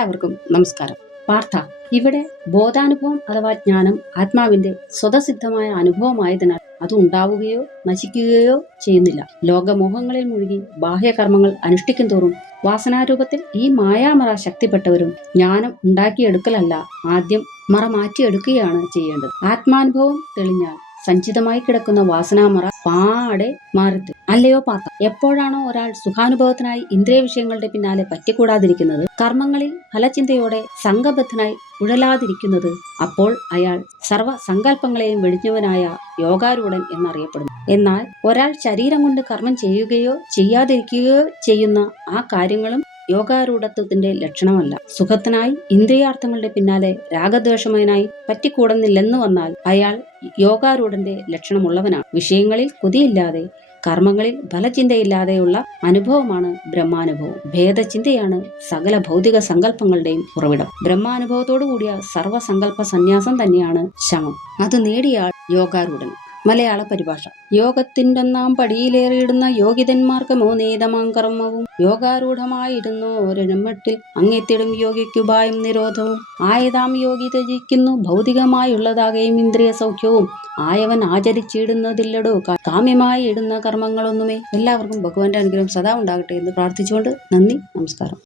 എല്ലാവർക്കും നമസ്കാരം. വാർത്ത. ഇവിടെ ബോധാനുഭവം അഥവാ ജ്ഞാനം ആത്മാവിന്റെ സ്വതസിദ്ധമായ അനുഭവമായതിനാൽ അത് ഉണ്ടാവുകയോ നശിക്കുകയോ ചെയ്യുന്നില്ല. ലോകമോഹങ്ങളിൽ മുഴുകി ബാഹ്യകർമ്മങ്ങൾ അനുഷ്ഠിക്കും തോറും വാസനാരൂപത്തിൽ ഈ മായാമറ ശക്തിപ്പെട്ടവരും ജ്ഞാനം ഉണ്ടാക്കിയെടുക്കലല്ല ആദ്യം മറ മാറ്റിയെടുക്കുകയാണ് ചെയ്യേണ്ടത്. ആത്മാനുഭവം തെളിഞ്ഞാൽ സഞ്ചിതമായി കിടക്കുന്ന വാസനാമറ പാടെ മാറിത്ത് അല്ലയോ പാത്ത എപ്പോഴാണോ ഒരാൾ സുഖാനുഭവത്തിനായി ഇന്ദ്രിയ വിഷയങ്ങളുടെ പിന്നാലെ പറ്റിക്കൂടാതിരിക്കുന്നത് കർമ്മങ്ങളിൽ ഫലചിന്തയോടെ സംഘബദ്ധനായി ഉഴലാതിരിക്കുന്നത് അപ്പോൾ അയാൾ സർവ സങ്കല്പങ്ങളെയും വെടിഞ്ഞവനായ യോഗാരൂഢൻ എന്നറിയപ്പെടുന്നു. എന്നാൽ ഒരാൾ ശരീരം കൊണ്ട് കർമ്മം ചെയ്യുകയോ ചെയ്യാതിരിക്കുകയോ ചെയ്യുന്ന ആ കാര്യങ്ങളും യോഗാരൂഢത്വത്തിന്റെ ലക്ഷണമല്ല. സുഖത്തിനായി ഇന്ദ്രിയാർത്ഥങ്ങളുടെ പിന്നാലെ രാഗദ്വേഷമയനായി പറ്റിക്കൂടുന്നില്ലെന്ന് വന്നാൽ അയാൾ യോഗാരൂഢന്റെ ലക്ഷണമുള്ളവനാണ്. വിഷയങ്ങളിൽ കൊതിയില്ലാതെ കർമ്മങ്ങളിൽ ഫലചിന്തയില്ലാതെയുള്ള അനുഭവമാണ് ബ്രഹ്മാനുഭവം. ഭേദചിന്തയാണ് സകല ഭൗതിക സങ്കല്പങ്ങളുടെയും ഉറവിടം. ബ്രഹ്മാനുഭവത്തോടു കൂടിയ സർവസങ്കല്പ സന്യാസം തന്നെയാണ് ശമം. അത് നേടിയാൽ യോഗാരൂഢൻ. മലയാള പരിഭാഷ. യോഗത്തിന്റെ നാം പടിയിലേറിയിടുന്ന യോഗിതന്മാർക്ക് മോനീതമാം കർമ്മവും യോഗാരൂഢമായിരുന്നു ഒരെഴുമട്ടിൽ അങ്ങെത്തിടും യോഗിക്കുപായും നിരോധവും. ആയതാം യോഗി ത്യജിക്കുന്നു. ഭൗതികമായുള്ളതാകെയും ഇന്ദ്രിയ സൗഖ്യവും. ആയവൻ ആചരിച്ചിടുന്നതില്ലടോ. കാമ്യമായി ഇടുന്ന കർമ്മങ്ങളൊന്നുമേ. എല്ലാവർക്കും ഭഗവാന്റെ അനുഗ്രഹം സദാ ഉണ്ടാകട്ടെ എന്ന് പ്രാർത്ഥിച്ചുകൊണ്ട് നന്ദി നമസ്കാരം.